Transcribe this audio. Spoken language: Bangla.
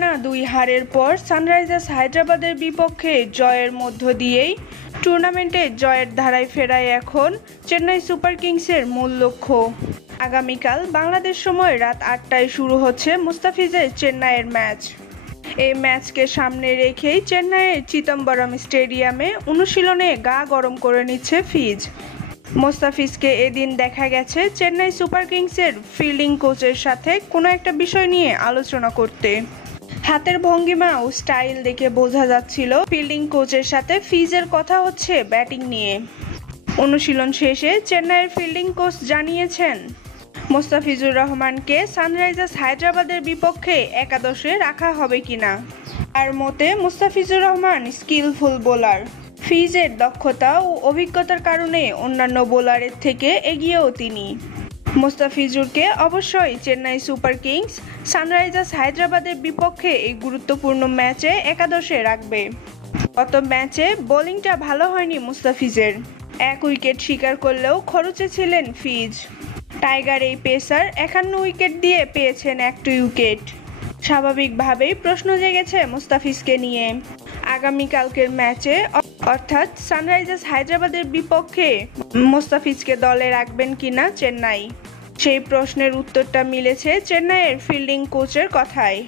টানা 2 হারের পর সানরাইজার্স হায়দ্রাবাদের বিপক্ষে জয়ের মধ্য দিয়েই টুর্নামেন্টে জয়ের ধারায় ফেরায় এখন চেন্নাই সুপার কিংসের মূল লক্ষ্য। আগামীকাল বাংলাদেশ সময় রাত 8টায় শুরু হচ্ছে মুস্তাফিজের চেন্নাইয়ের ম্যাচ। এই ম্যাচকে সামনে রেখেই চেন্নাইয়ের চিদম্বরম স্টেডিয়ামে অনুশীলনে গা গরম করে নিচ্ছে ফিজ। মুস্তাফিজকে এদিন দেখা গেছে চেন্নাই সুপার কিংসের ফিল্ডিং কোচের সাথে কোনো একটা বিষয় নিয়ে আলোচনা করতে। হাতের ভঙ্গিমা ও স্টাইল দেখে বোঝা যাচ্ছিল ফিল্ডিং কোচের সাথে ফিজের কথা হচ্ছে ব্যাটিং নিয়ে। অনুশীলন শেষে চেন্নাইয়ের ফিল্ডিং কোচ জানিয়েছেন মুস্তাফিজুর রহমানকে সানরাইজার্স হায়দ্রাবাদের বিপক্ষে একাদশে রাখা হবে কিনা। তার মতে মুস্তাফিজুর রহমান স্কিলফুল বোলার। ফিজের দক্ষতা ও অভিজ্ঞতার কারণে অন্যান্য বোলারের থেকে এগিয়েও তিনি। মুস্তাফিজুরকে অবশ্যই চেন্নাই সুপার কিংস সানরাইজার্স হায়দ্রাবাদের বিপক্ষে এই গুরুত্বপূর্ণ ম্যাচে একাদশে রাখবে। গত ম্যাচে বোলিংটা ভালো হয়নি মুস্তাফিজের। 1 উইকেট শিকার করলেও খরচে ছিলেন ফিজ। টাইগার এই পেসার 51 উইকেট দিয়ে পেয়েছেন 1টি উইকেট। স্বাভাবিকভাবেই প্রশ্ন জেগেছে মুস্তাফিজকে নিয়ে। আগামীকালকের ম্যাচে অর্থাৎ সানরাইজার্স হায়দ্রাবাদের বিপক্ষে মুস্তাফিজকে দলে রাখবেন কিনা চেন্নাই, সেই প্রশ্নের উত্তরটা মিলেছে চেন্নাইয়ের ফিল্ডিং কোচের কথায়।